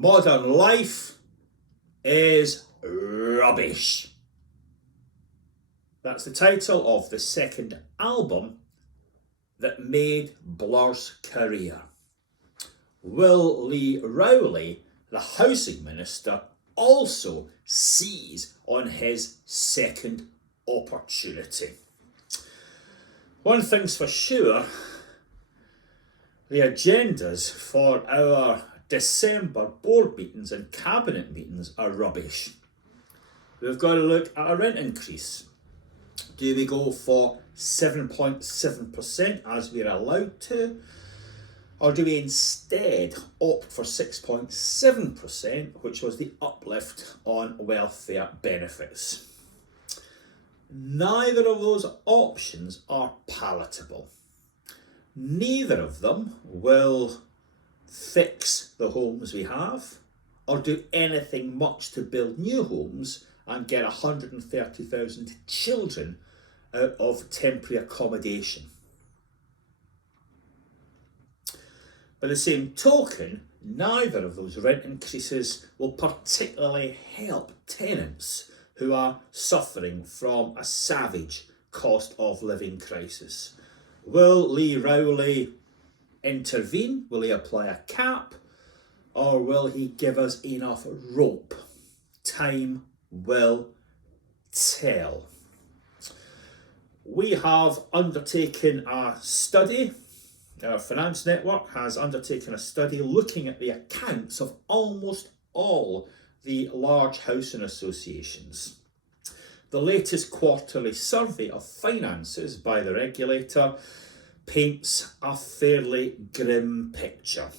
Modern life is rubbish. That's the title of the second album that made Blur's career. Will Lee Rowley, the housing minister, also seize on his second opportunity? One thing's for sure, the agendas for our December board meetings and cabinet meetings are rubbish. We've got to look at a rent increase. Do we go for 7.7% as we're allowed to? Or do we instead opt for 6.7%, which was the uplift on welfare benefits? Neither of those options are palatable. Neither of them will fix the homes we have or do anything much to build new homes and get 130,000 children out of temporary accommodation. By the same token, neither of those rent increases will particularly help tenants who are suffering from a savage cost of living crisis. Will Lee Rowley intervene? Will he apply a cap? Or will he give us enough rope? Time will tell. We have undertaken a study. Our finance network has undertaken a study looking at the accounts of almost all the large housing associations. The latest quarterly survey of finances by the regulator paints a fairly grim picture.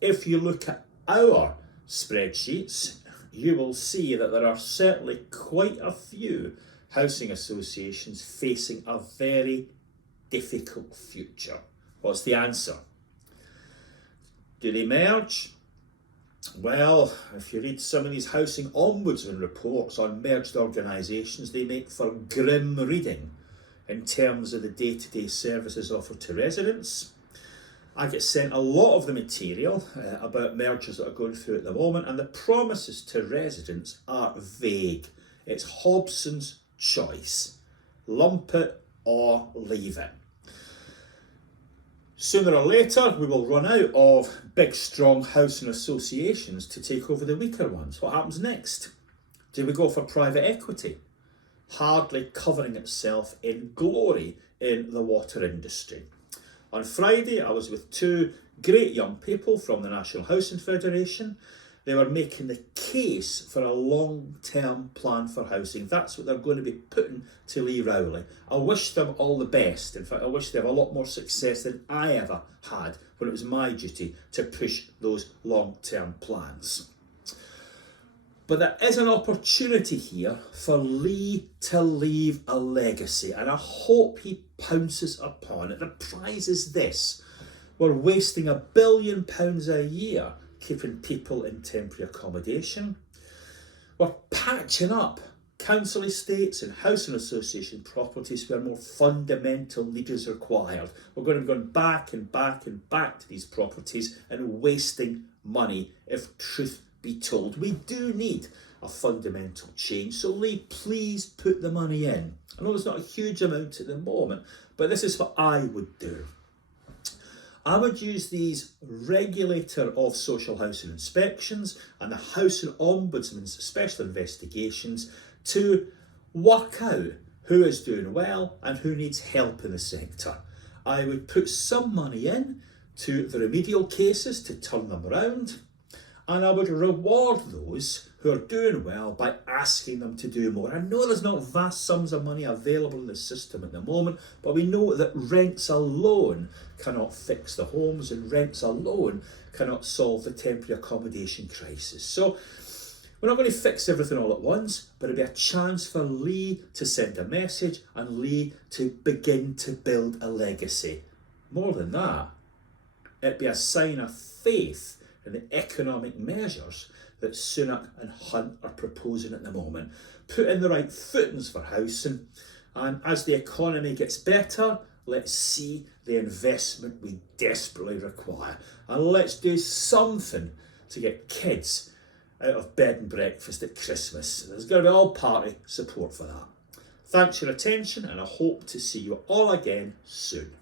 If you look at our spreadsheets, you will see that there are certainly quite a few housing associations facing a very difficult future. What's the answer? Do they merge? Well, if you read some of these housing ombudsman reports on merged organisations, they make for grim reading in terms of the day-to-day services offered to residents. I get sent a lot of the material about mergers that are going through at the moment, and the promises to residents are vague. It's Hobson's choice. Lump it or leave it. Sooner or later, we will run out of big, strong housing associations to take over the weaker ones. What happens next? Do we go for private equity? Hardly covering itself in glory in the water industry. On Friday, I was with two great young people from the National Housing Federation. They were making the case for a long-term plan for housing. That's what they're going to be putting to Lee Rowley. I wish them all the best. In fact, I wish they have a lot more success than I ever had when it was my duty to push those long-term plans. But there is an opportunity here for Lee to leave a legacy, and I hope he pounces upon it. The prize is this: we're wasting £1 billion a year keeping people in temporary accommodation. We're patching up council estates and housing association properties where more fundamental need is required. We're going to be going back and back and back to these properties and wasting money, if truth be told. We do need a fundamental change. So Lee, please put the money in. I know there's not a huge amount at the moment, but this is what I would do. I would use these regulator of social housing inspections and the housing ombudsman's special investigations to work out who is doing well and who needs help in the sector. I would put some money in to the remedial cases to turn them around, and I would reward those who are doing well by asking them to do more. I know there's not vast sums of money available in the system at the moment, but we know that rents alone cannot fix the homes, and rents alone cannot solve the temporary accommodation crisis. So we're not going to fix everything all at once, but it'll be a chance for Lee to send a message and Lee to begin to build a legacy. More than that, it'd be a sign of faith in the economic measures that Sunak and Hunt are proposing at the moment. Put in the right footings for housing, and as the economy gets better, let's see the investment we desperately require. And let's do something to get kids out of bed and breakfast at Christmas. There's going to be all party support for that. Thanks for your attention, and I hope to see you all again soon.